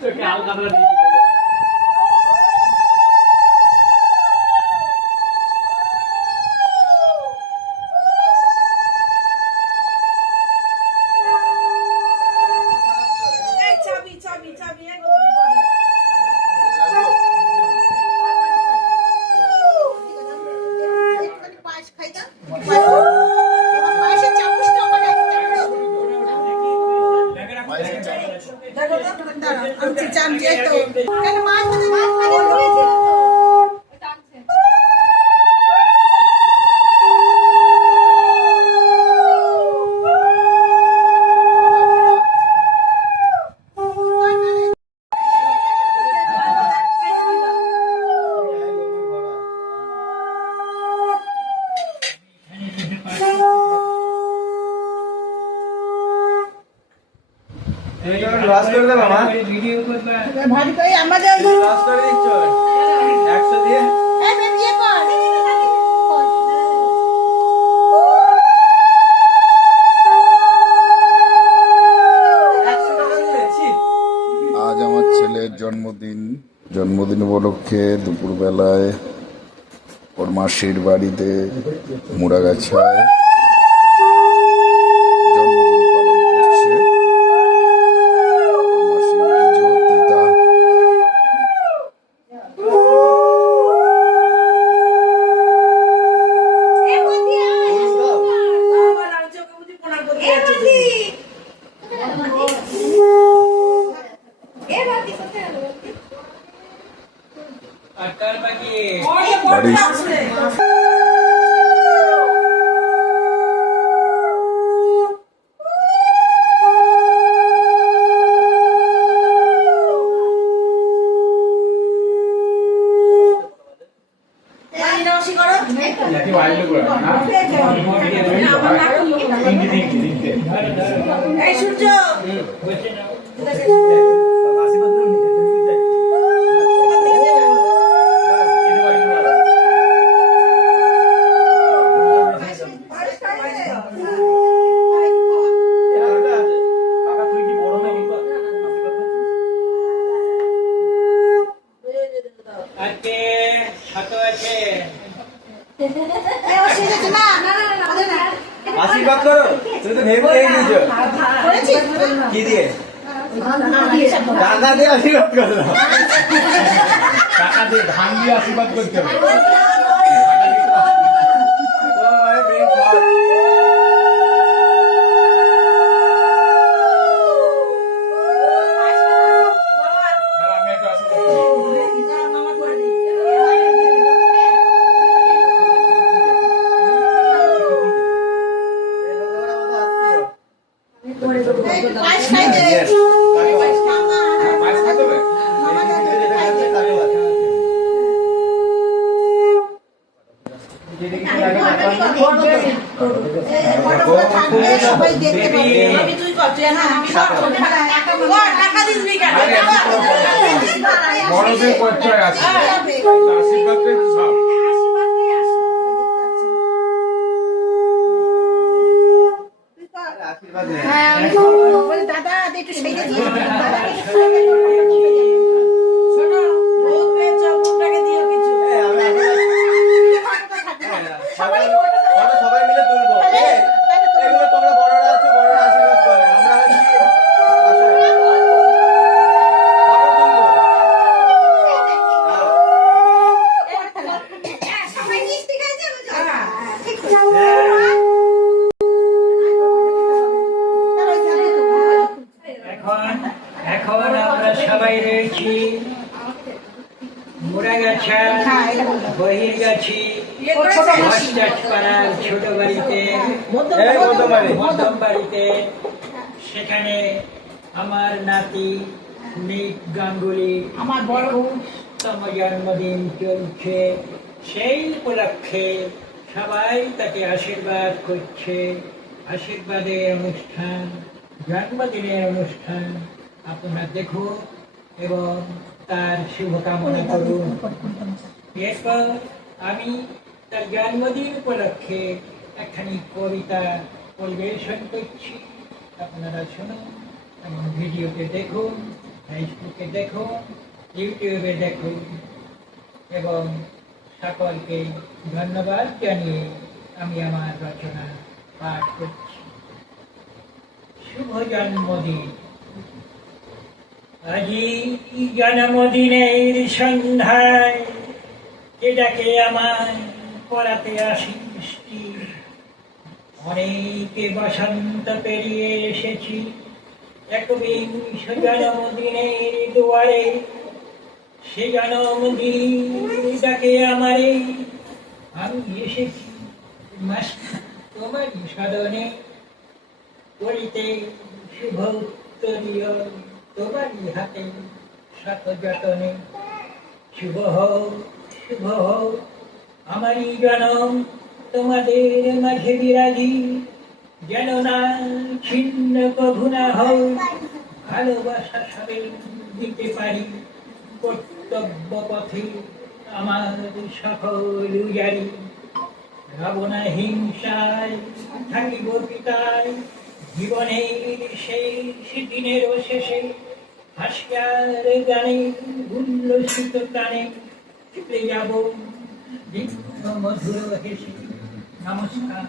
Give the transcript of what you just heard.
তোকে আলগা করে লস করে দে মামা ভিডিও করবা ভারী করে আমাদের লস করে দিচ্ছ 100 দিয়ে এই বে বিয়ে কর আজ আমার ছেলের জন্মদিন উপলক্ষে দুপুরবেলায় ওর মাসির বাড়িতে মুড়াগাছায় জন্মদিন পালন করছে ওর মাসি দিদা। আটকার বাকি বাড়ির এই সূর্য আজকে ছোট আছে আশীর্বাদ করো তুমি তো ভেবে রেখে দিয়েছো কি দিয়ে টাকা দিয়ে আশীর্বাদ করো টাকা দিয়ে ধান দিয়ে আশীর্বাদ করতে হবে সবাই দেখতে পাবে আমি তুই কর তুই না আমি টাকা দিবি কেন বড়দের পর্যায়ে আছে আশীর্বাদ পেয়ে সব আশীর্বাদ নেই হ্যাঁ বলে দাদা একটু সেজে দিও শোনো বহুত পেয়েছ টাকা দিও কিছু সবাই সবাই মিলে তুলবো এগুলো তোমরা বড়রা আছো বড়রা আশীর্বাদ করে আমরা সবাই মিষ্টি খাইছে বুঝো এখন আমরা সবাই রয়েছি মুড়াগাছা বহিরগাছি পাড়ার ছোট বাড়িতে মধ্যম বাড়িতে। সেখানে আমার নাতি নিক গাঙ্গুলি আমার বড় তম জন্মদিন চলছে। সেই উপলক্ষে সবাই তাকে আশীর্বাদ করছে। আশীর্বাদের অনুষ্ঠান, জন্মদিনের অনুষ্ঠান আপনারা দেখুন এবং তার শুভকামনা করুন। এরপর আমি তার জন্মদিন উপলক্ষে একখানি কবিতা পরিবেশন করছি, আপনারা শুনুন এবং ভিডিও ভিডিওতে দেখুন, ফেসবুকে দেখুন, ইউটিউবে দেখুন এবং সকলকে ধন্যবাদ জানিয়ে আমি আমার রচনা পাঠ করছি। শুভ জন্মদিন। আজি জন্মদিনের সন্ধ্যায় কে ডাকে আমায় পড়াতে আসিসটি। অনেকে বসন্ত পেরিয়ে এসেছি একবিংশ জন্মদিনের দুয়ারে। সে জন্মদিন ডাকে আমারে, আমি এসেছি তোমারই সদনে করিতে শুভ উত্তরীয় তোমারই হাতে শত যতনে। শুভ হোক, শুভ হোক আমারই জনম তোমাদের মাঝে বিরাজি, যেন না ছিন্ন কভু না হোক, ভালোবাসা সবে দিতে পারি কর্তব্য পথে আমার সকল উজারি। ভাবনা হিংসায় থাকিব পিতায়, জীবনের শেষ দিনের শেষে হাসিয়ার গানে উল্লসিত প্রাণে চলে যাব দীর্ঘ মধুর হেসে। নমস্কার।